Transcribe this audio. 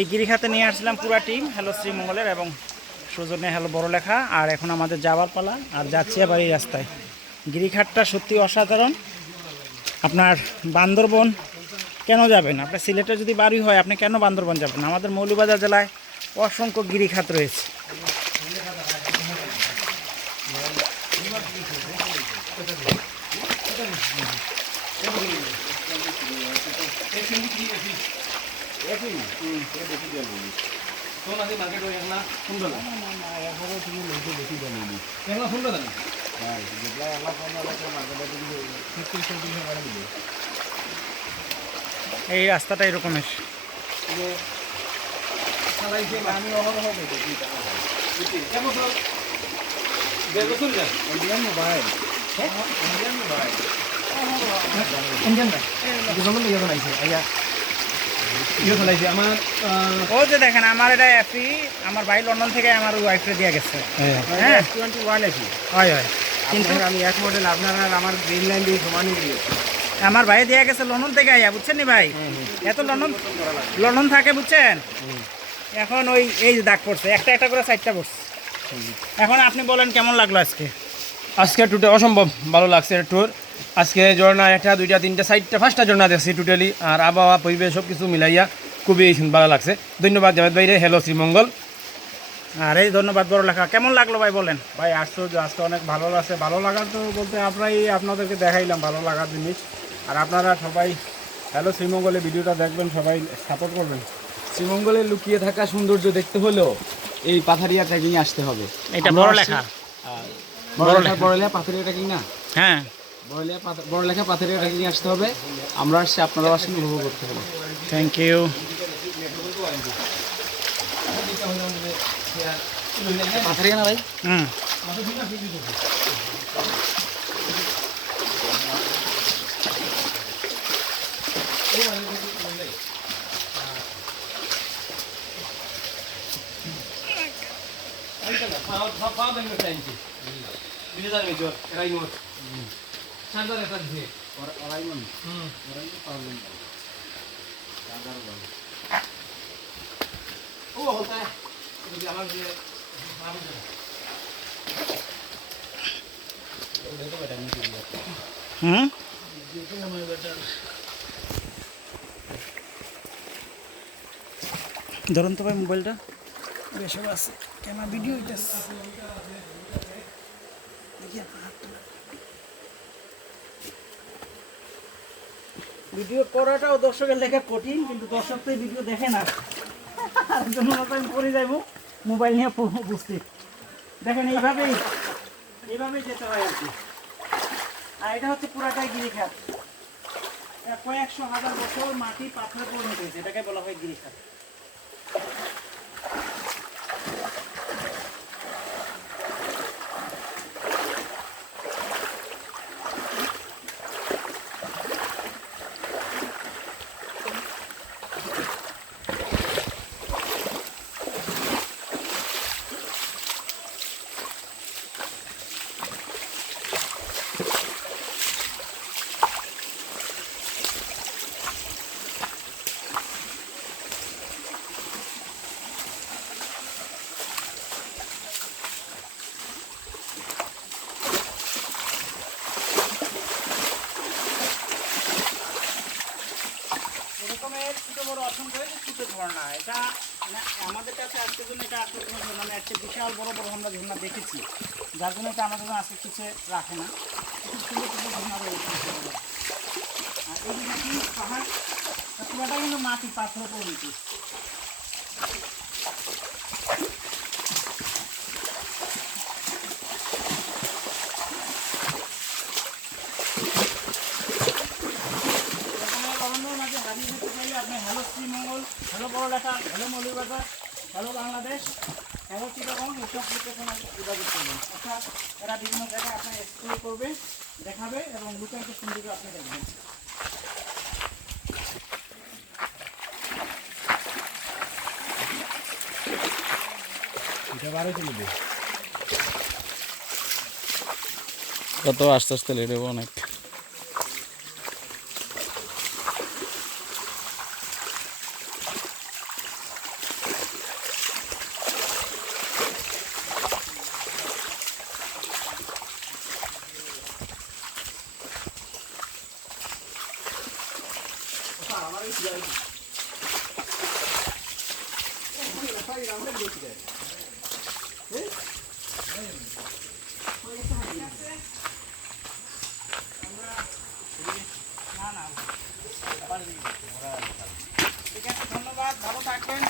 এই গিরিখাতে নিয়ে আসছিলাম পুরা টিম হ্যালো শ্রীমঙ্গলের এবং সুজনে হ্যালো বড়লেখা। আর এখন আমাদের যাওয়ার পালা, আর যাচ্ছি আবার এই রাস্তায়। গিরিখাতটা সত্যি অসাধারণ। আপনার বান্দরবন কেন যাবেন? আপনার সিলেটে যদি বাড়ি হয় আপনি কেন বান্দরবন যাবেন? আমাদের মৌলভীবাজার জেলায় অসংখ্য গিরিখাত রয়েছে। এই রাস্তাটা এরকমের। ও যে দেখেন আমার এটা এফি, আমার ভাই লন্ডন থেকে আমার ওয়াইফে দিয়ে গেছে। হ্যাঁ হয় হয়, কিন্তু আমি এক মডেল আপনার আর আমার গ্রিন লাইন দিয়ে সমানই দিয়ে আমার ভাই দিয়ে গেছে লন্ডন থেকে আইয়া, বুঝছেন নি ভাই? এত লন্ডন থাকে বুঝছেন। এখন ওই এই দাগ পড়ছে, একটা একটা করে 4টা পড়ছে। এখন আপনি বলেন কেমন লাগলো আজকে টুটে অসম্ভব ভালো লাগছে ট্যুর। আজকে ঝর্ণা 1টা 2টা 3টা 4টা 5টা ঝর্ণা দেখছি টোটালি। আর আবহাওয়া পরিবেশ সব কিছু মিলাইয়া খুবই ভালো লাগছে। ধন্যবাদ জাভেদ ভাই রে, হ্যালো শ্রীমঙ্গল। আর এই ধন্যবাদ বড়লেখা। কেমন লাগলো ভাই বলেন? ভাই আশ্চর্য, আজকে অনেক ভালো লাগছে। ভালো লাগার তো বলতে আপনাদেরকে দেখাইলাম ভালো লাগার জিনিস। আর আপনারা সবাই হ্যালো শ্রীমঙ্গলে ভিডিওটা দেখবেন, সবাই সাপোর্ট করবেন। শ্রীমঙ্গলে লুকিয়ে থাকা সৌন্দর্য দেখতে হলেও এই পাথারিয়া ট্রেকিং আসতে হবে। এটা বড়লেখা, বড়লেখা পাথারিয়া ট্রেকিং না? হ্যাঁ বড়লেখা পাথারিয়া ট্রেকিং আসতে হবে। আমরা আসছি, আপনারাও আসেন, উপভোগ করতে হবে। Thank you. পাথারিয়া না ভাই? হুম, হুম, ধরুন তো ভাই মোবাইলটা, বেশ আছে ক্যামেরা ভিডিও হইতেছে। ভিডিও করাটাও দর্শকের লেখা কঠিন, কিন্তু দর্শক তো ভিডিও দেখে না। আর জন্য আমি পরে যাইব মোবাইল নিয়ে বুঝতে। দেখেন এইভাবেই যেতে হয় আর কি। আর এটা হচ্ছে পুরাটাই গিরিখাত। কয়েকশো হাজার বছর মাটি পাথরে পরিণত হয়েছে, এটাকে বলা হয় গিরিখাত। এরকমের ছোটো বড় অসংখ্য ছোটো ঝর্ণা। এটা আমাদের কাছে আজকের জন্য এটা আসলে কোনো ঝর্ণা নেই। একটা বিশাল বড় বড় আমরা ঝর্ণা দেখেছি, যার জন্য এটা আমাদের জন্য আজকে কিছু রাখে না। খুব সুন্দর সুন্দর ঝর্ণা রয়েছে। আর এই মাটি পাহাড় পুরোটা কিন্তু মাটি পাথর পরিণত। আপনি hello Sreemangal, hello Barlekha, hello Moulvibazar, hello Bangladesh, hello Chittagong এসব লোকেশন যোগাযোগ করবেন। অর্থাৎ এরা বিভিন্ন জায়গায় আপনার এক্সপ্লোর করবে, দেখাবে এবং লুকায়িত সৌন্দর্য আপনি দেখবেন। কত আস্তে আস্তে লেট হবে অনেক। ঠিক আছে, ধন্যবাদ, ভালো থাকবেন।